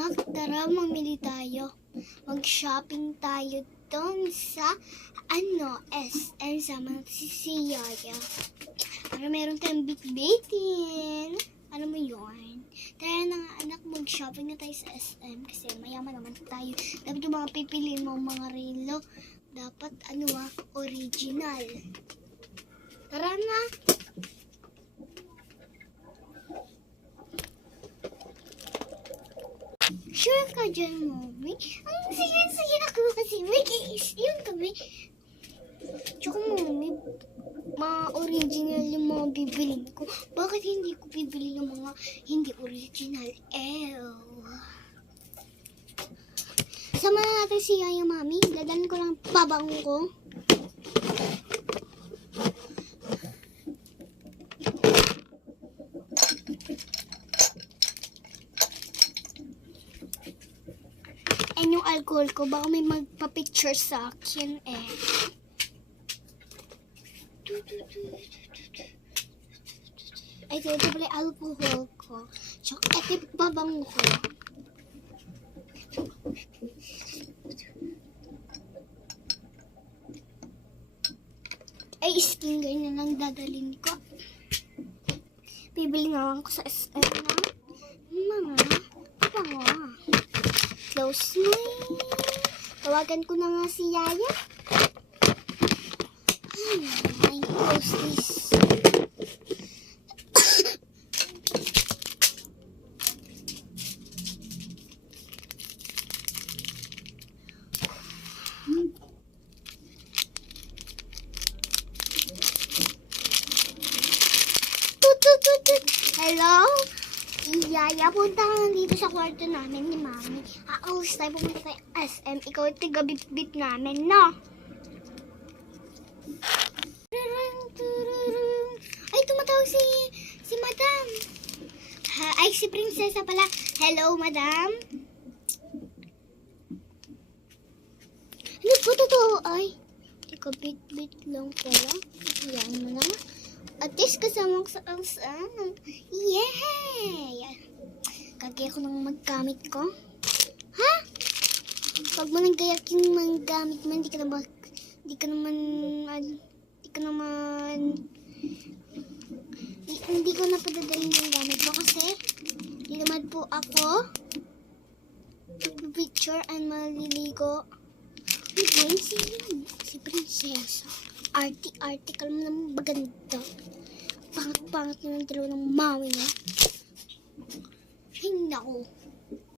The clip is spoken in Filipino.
Anak, tara mamili tayo. Mag-shopping tayo doon sa SM sama si Yaya. Para meron tayong bitbitin. Ano mo yun? Tara na nga anak, mag-shopping na tayo sa SM kasi mayaman naman tayo. Dapat yung mga pipiliin mo mga relo. Dapat original. Tara na. Sure ka dyan, Mommy? Ang sige ako kasi may yun kami. Tsaka, Mommy, ma-original yung mga bibilin ko. Bakit hindi ko bibili yung mga hindi original? Sama na natin si Yaya, Mami. Dadan ko lang babang ko. Yung alcohol ko, baka may magpa-picture sa akin Ay, ito pala yung alcohol ko. Tsaka, ito yung babang ko. Ay, skincare na lang dadalhin ko. Bibili naman ko sa SM na mga bango. Close mo. Tawagan ko na nga si Yaya. Ay, close this. Hello? Yaya, punta ka dito sa kwarto namin ni Mami. Aalis tayo, pumunta tayo SM. Ikaw yung tiga-bit-bit namin, no? Ay, tumatawag si Madam. Ay, si Prinsesa pala. Hello, Madam? Ano po, totoo? Ay, tiga-bit-bit lang pala. Yan mo naman. At least kasama ko sa Yay! Kagaya ko ng maggamit ko. Ha? Pag mo nagayak yung maggamit mo, hindi ko na padadalhin yung gamit mo kasi nilamad po ako picture and maliligo. Ay, si Prinsesa. Arty-arty ka naman maganda. Pangat-pangat naman dalawa ng mami niya. Ay, naku.